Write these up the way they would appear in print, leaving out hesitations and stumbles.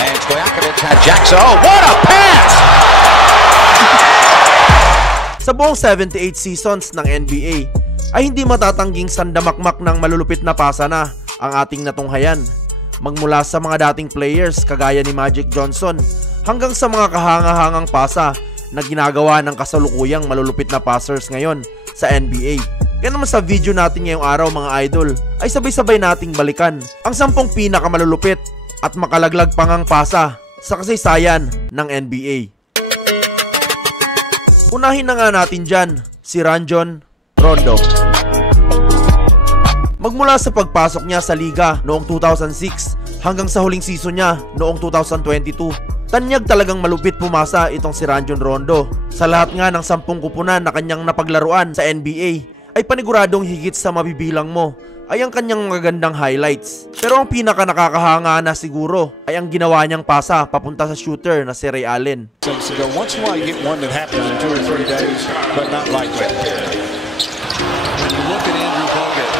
And Stojakovic had Jackson. Oh, what a pass! Sa buong 78 seasons ng NBA, ay hindi matatangging sandamakmak ng malulupit na pasa na ang ating natunghayan. Magmula sa mga dating players kagaya ni Magic Johnson hanggang sa mga kahanga-hangang pasa na ginagawa ng kasalukuyang malulupit na passers ngayon sa NBA. Kaya naman sa video natin ngayong araw mga idol ay sabay-sabay nating balikan ang 10 pinakamalulupit at makalaglag pangang pasa sa kasaysayan ng NBA. Unahin na nga natin dyan si Rajon Rondo. Magmula sa pagpasok niya sa liga noong 2006 hanggang sa huling season niya noong 2022, tanyag talagang malupit pumasa itong si Rajon Rondo. Sa lahat nga ng 10 kupunan na kanyang napaglaruan sa NBA ay paniguradong higit sa mabibilang mo ay ang kanyang magagandang highlights. Pero ang pinaka nakakahanga na siguro ay ang ginawa niyang pasa papunta sa shooter na si Ray Allen. Once in a while you get one that happens in 2 or 3 days, but not likely. When you look at Andrew Bogut,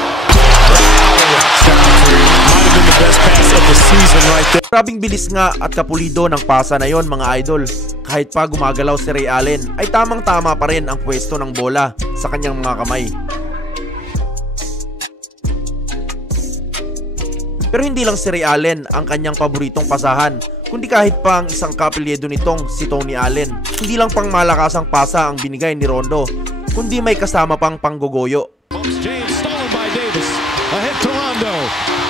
might have been the best pass of the season right there. Grabing bilis nga at kapulido ng pasa na yon mga idol. Kahit pa gumagalaw si Ray Allen ay tamang-tama pa rin ang pwesto ng bola sa kanyang mga kamay. Pero hindi lang si Ray Allen ang kanyang paboritong pasahan, kundi kahit pa ang isang kapilyedo nitong si Tony Allen. Hindi lang pang malakasang pasa ang binigay ni Rondo, kundi may kasama pang panggogoyo. James stolen by Davis. Ahead to Rondo.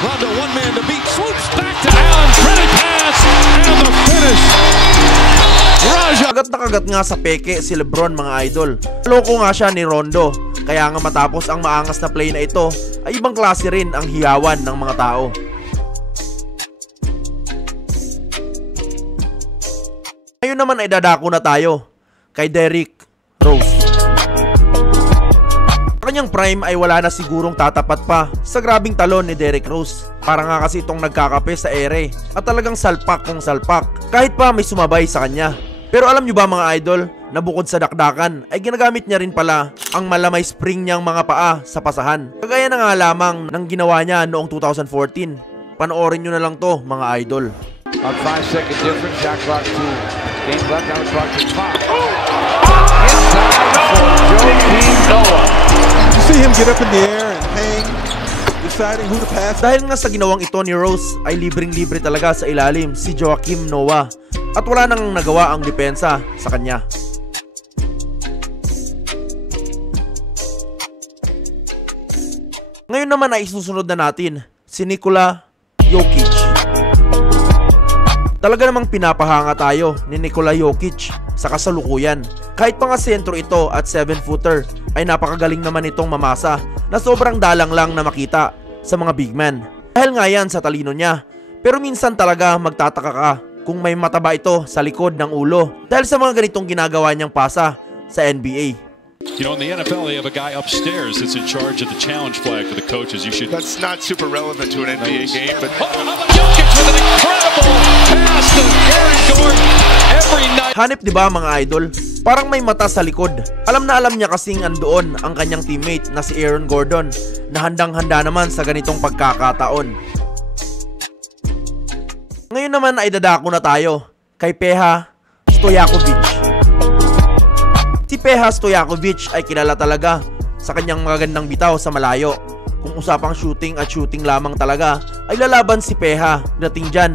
Rondo one man to beat. Swoops back to Allen. Credit pass and the finish. Kagat na kagat nga sa peke si LeBron mga idol. Loko nga siya ni Rondo. Kaya nga matapos ang maangas na play na ito ay ibang klase rin ang hiyawan ng mga tao. Ngayon naman ay dadako na tayo kay Derrick Rose. Kanyang prime ay wala na sigurong tatapat pa sa grabing talon ni Derrick Rose. Para nga kasi itong nagkakape sa ere at talagang salpak kung salpak kahit pa may sumabay sa kanya. Pero alam nyo ba mga idol na bukod sa dakdakan ay ginagamit niya rin pala ang malamay spring niyang mga paa sa pasahan. Kagaya na nga lamang ng ginawa niya noong 2014. Panoorin nyo na lang to mga idol. On 5-second difference, shot clock 2. Game left, now it's clock to 5. Inside for Joakim Noah. You see him get up in the air and hang, deciding who to pass. Dahil nga sa ginawang ito ni Rose ay libreng-libre talaga sa ilalim si Joakim Noah at wala nang nagawa ang depensa sa kanya. Ngayon naman ay isusunod na natin si Nikola Jokic. Talaga namang pinapahanga tayo ni Nikola Jokic sa kasalukuyan. Kahit pa nga sentro ito at 7-footer ay napakagaling naman itong mamasa na sobrang dalang lang na makita sa mga big man. Dahil nga yan sa talino niya. Pero minsan talaga magtataka ka kung may mataba ito sa likod ng ulo dahil sa mga ganitong ginagawa niyang pasa sa NBA. You know, in the NFL, they have a guy upstairs that's in charge of the challenge flag for the coaches. You should. That's not super relevant to an NBA game, but Jokic with an incredible pass to Aaron Gordon every night. Hanip 'di ba mga idol? Parang may mata sa likod. Alam na alam niya kasing andoon ang kanyang teammate na si Aaron Gordon na handang-handa naman sa ganitong pagkakataon. Ngayon naman ay dadako na tayo kay Peja Stojakovic. Si Peja Stojakovic ay kilala talaga sa kanyang magagandang bitaw sa malayo. Kung usapang shooting at shooting lamang talaga ay lalaban si Peja dating dyan.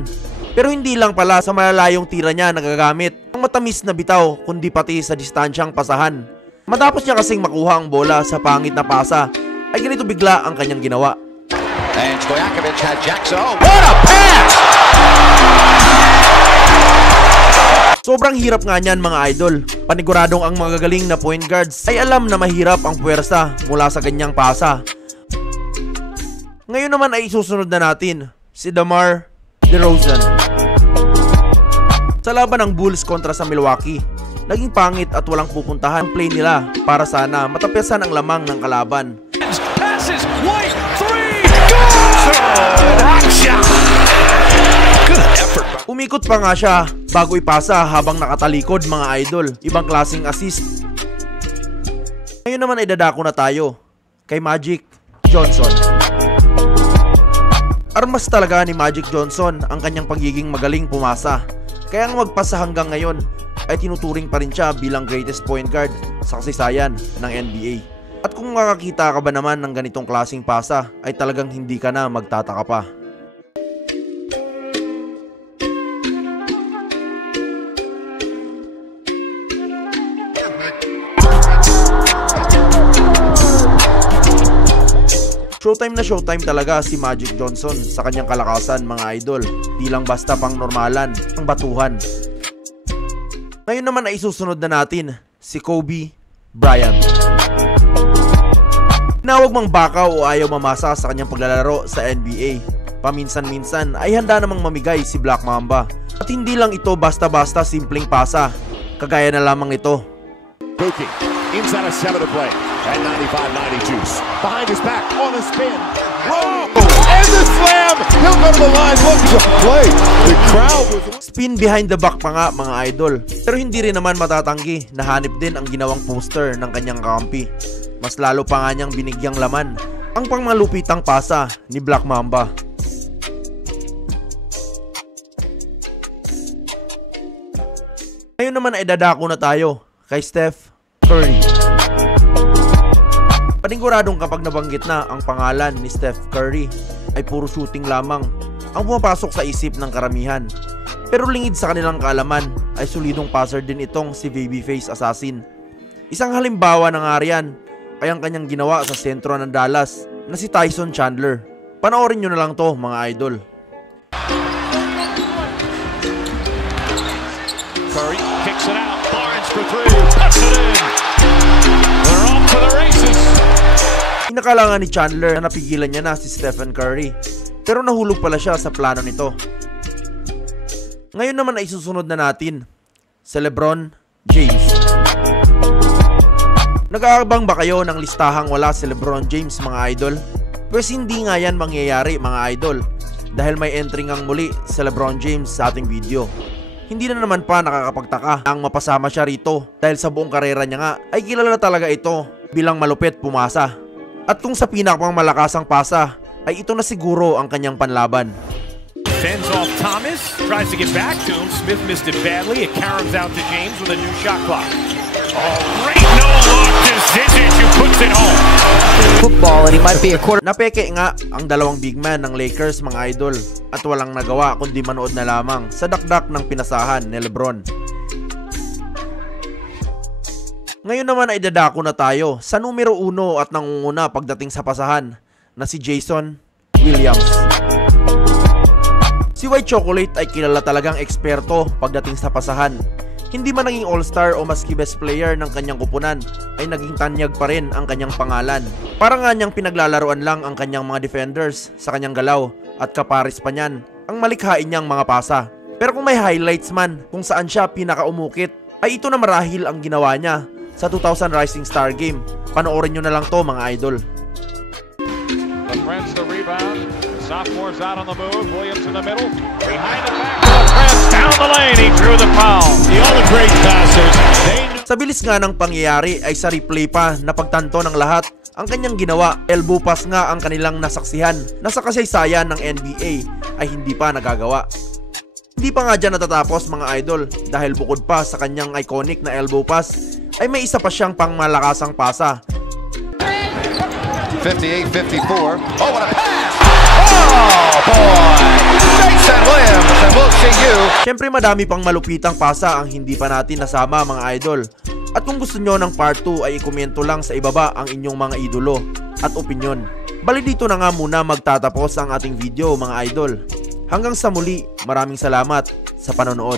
Pero hindi lang pala sa malalayong tira niya nagagamit ang matamis na bitaw kundi pati sa distansyang pasahan. Matapos niya kasing makuha ang bola sa pangit na pasa ay ganito bigla ang kanyang ginawa. And Stojakovic had Jackson. Oh, what a pass! Sobrang hirap nga niyan mga idol. Paniguradong ang magagaling na point guards ay alam na mahirap ang puwersa mula sa ganyang pasa. Ngayon naman ay isusunod na natin si DeMar DeRozan. Sa laban ng Bulls kontra sa Milwaukee, naging pangit at walang pupuntahan ang play nila para sana matapiasan ang lamang ng kalaban. Passes, White, 3, Umikot pa nga siya bago ipasa habang nakatalikod mga idol. Ibang klaseng assist. Ngayon naman ay dadako na tayo kay Magic Johnson. Armas talaga ni Magic Johnson ang kanyang pagiging magaling pumasa. Kaya ang magpasa hanggang ngayon ay tinuturing pa rin siya bilang greatest point guard sa kasaysayan ng NBA. At kung makakita ka ba naman ng ganitong klaseng pasa ay talagang hindi ka na magtataka pa. Showtime talaga si Magic Johnson sa kanyang kalakasan mga idol. Di lang basta pang normalan ang batuhan. Ngayon naman ay isusunod na natin si Kobe Bryant. Tinawag mang bakaw o ayaw mamasa sa kanyang paglalaro sa NBA. Paminsan-minsan ay handa namang mamigay si Black Mamba. At hindi lang ito basta-basta simpleng pasa. Kagaya na lamang ito. Buki, inside of 7 to play. At 95-90 juice. Behind his back, on a spin. Whoa! And the slam! He'll go to the line looking to play. The crowd was... Spin behind the back pa nga mga idol. Pero hindi rin naman matatanggi na hanip din ang ginawang poster ng kanyang kampi. Mas lalo pa nga niyang binigyang laman ang pangmalupitang pasa ni Black Mamba. Ngayon naman ay dadako na tayo kay Steph Curry. Paniguradong kapag nabanggit na ang pangalan ni Steph Curry ay puro shooting lamang ang pumapasok sa isip ng karamihan. Pero lingid sa kanilang kaalaman ay solidong passer din itong si Babyface Assassin. Isang halimbawa na nga riyan ay ang kanyang ginawa sa sentro ng Dallas na si Tyson Chandler. Panoorin nyo na lang to mga idol. Curry kicks it out. Barnes for 3. Puts it in. They're off to the races. Inakala nga ni Chandler na napigilan niya na si Stephen Curry. Pero nahulog pala siya sa plano nito. Ngayon naman ay susunod na natin si LeBron James. Nag-aabang ba kayo ng listahang wala si LeBron James mga idol? Pues hindi nga yan mangyayari mga idol. Dahil may entry ngang muli si LeBron James sa ating video. Hindi na naman pa nakakapagtaka ang mapasama siya rito dahil sa buong karera niya nga ay kilala talaga ito bilang malupit pumasa. At kung sa pinakapang malakasang pasa ay ito na siguro ang kanyang panlaban. Fends off Thomas, tries to get back to him. Smith missed it badly. It caroms out to James with a new shot clock. Oh, great no-look to Zizic who puts it home. Football and he might be a quarter. Napeke nga ang dalawang big man ng Lakers mga idol at walang nagawa kundi manood na lamang sa dakdak ng pinasahan ni LeBron. Ngayon naman ay dadako na tayo sa numero 1 at nangunguna pagdating sa pasahan na si Jason Williams. Si White Chocolate ay kilala talagang eksperto pagdating sa pasahan. Hindi man naging all-star o maski best player ng kanyang kupunan ay naging tanyag pa rin ang kanyang pangalan. Para nga niyang pinaglalaroan lang ang kanyang mga defenders sa kanyang galaw at kaparis pa niyan ang malikhain niyang mga pasa. Pero kung may highlights man kung saan siya pinakaumukit ay ito na marahil ang ginawa niya sa 2000 Rising Star Game. Panoorin nyo na lang to mga idol. The Friends the rebound. Sophomores out on the move. Williams in the middle. Behind the back to the Friends. Down the lane. He drew the foul. The all the great passers. Sa bilis nga ng pangyayari ay sa replay pa na pagtanto ng lahat ang kanyang ginawa. Elbow pass nga ang kanilang nasaksihan na sa kasaysayan ng NBA ay hindi pa nagagawa. Hindi pa nga dyan natatapos mga idol dahil bukod pa sa kanyang iconic na elbow pass ay may isa pa siyang pangmalakasang pasa. 58-54. Oh, what a pass! Oh, boy! Jason Williams, and we'll see you. Siyempre madami pang malupitang pasa ang hindi pa natin nasama mga idol. At kung gusto nyo ng part 2 ay ikomento lang sa ibaba ang inyong mga idolo at opinyon. Bali dito na nga muna magtatapos ang ating video mga idol. Hanggang sa muli, maraming salamat sa panonood.